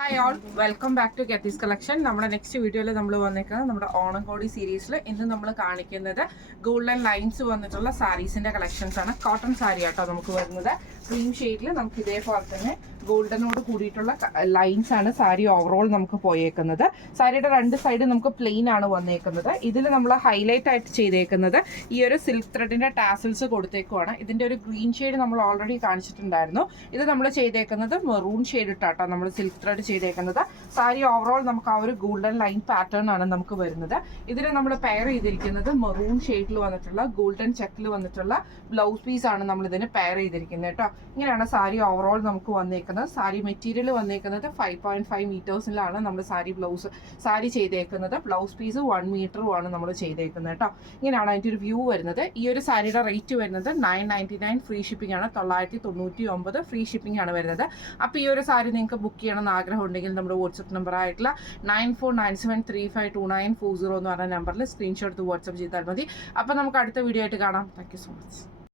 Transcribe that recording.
Hi all welcome back to ഗെത്തീസ് collection. നമ്മുടെ next വീഡിയോയിൽ നമ്മൾ വന്നേക്കുന്നത് നമ്മുടെ ഓണക്കോടി സീരീസിൽ ഇന്ന് നമ്മൾ കാണിക്കുന്നത് ഗോൾഡൻ ലൈൻസ് വന്നിട്ടുള്ള സാരീസിന്റെ കളക്ഷൻസ് ആണ്. കോട്ടൺ സാരി ആട്ടോ നമുക്ക് വരുന്നത്. ക്രീം ഷെയ്ഡിൽ നമുക്ക് ഇതേപോലെ തന്നെ ഗോൾഡനോട് കൂടിയിട്ടുള്ള ലൈൻസ് ആണ് സാരി ഓവറോൾ നമുക്ക് പോയേക്കുന്നത്. സാരിയുടെ രണ്ട് സൈഡ് നമുക്ക് പ്ലെയിൻ ആണ് വന്നേക്കുന്നത്. ഇതിൽ നമ്മൾ ഹൈലൈറ്റ് ആയിട്ട് ചെയ്തേക്കുന്നത് ഈ ഒരു സിൽക്ക് ത്രെഡിന്റെ ടാസിൽസ് കൊടുത്തേക്കുവാണ്. ഇതിന്റെ ഒരു ഗ്രീൻ ഷെയ്ഡ് നമ്മൾ ഓൾറെഡി കാണിച്ചിട്ടുണ്ടായിരുന്നു. ഇത് നമ്മൾ ചെയ്തേക്കുന്നത് മെറൂൺ ഷെയ്ഡ് ഇട്ടാട്ടോ നമ്മൾ സിൽക്ക് ത്രെഡ് ചെയ്തേക്കുന്നത്. സാരി ഓവറോൾ നമുക്ക് ആ ഒരു ഗോൾഡൻ ലൈൻ പാറ്റേൺ ആണ് നമുക്ക് വരുന്നത്. ഇതിൽ നമ്മൾ പെയർ ചെയ്തിരിക്കുന്നത് മെറൂൺ ഷെയ്ഡിൽ വന്നിട്ടുള്ള ഗോൾഡൻ ചെക്കിൽ വന്നിട്ടുള്ള ബ്ലൗസ് പീസ് ആണ് നമ്മൾ ഇതിന് പെയർ ചെയ്തിരിക്കുന്നത് കേട്ടോ. ഇങ്ങനെയാണ് സാരി ഓവറോൾ നമുക്ക് വന്നേക്കുന്നത്. സാരി മെറ്റീരിയൽ വന്നേക്കുന്നത് 5.5 മീറ്റേഴ്സിലാണ് നമ്മൾ സാരി ചെയ്തേക്കുന്നത്. ബ്ലൗസ് പീസ് 1 മീറ്ററുമാണ് നമ്മൾ ചെയ്തേക്കുന്നത് കേട്ടോ. ഇങ്ങനെയാണ് അതിൻ്റെ ഒരു വ്യൂ വരുന്നത്. ഈ ഒരു സാരിയുടെ റേറ്റ് വരുന്നത് 999 ഫ്രീ ഷിപ്പിംഗ് ആണ്. 999 ഫ്രീ ഷിപ്പിംഗ് ആണ് വരുന്നത്. അപ്പോൾ ഈ ഒരു സാരി നിങ്ങൾക്ക് ബുക്ക് ചെയ്യണമെന്ന് ആഗ്രഹം ഉണ്ടെങ്കിൽ നമ്മുടെ വാട്സപ്പ് നമ്പർ ആയിട്ടുള്ള 9497352940 എന്ന് പറഞ്ഞ നമ്പറിൽ സ്ക്രീൻഷോട്ട് വാട്സപ്പ് ചെയ്താൽ മതി. അപ്പോൾ നമുക്ക് അടുത്ത വീഡിയോ ആയിട്ട് കാണാം. Thank you so much.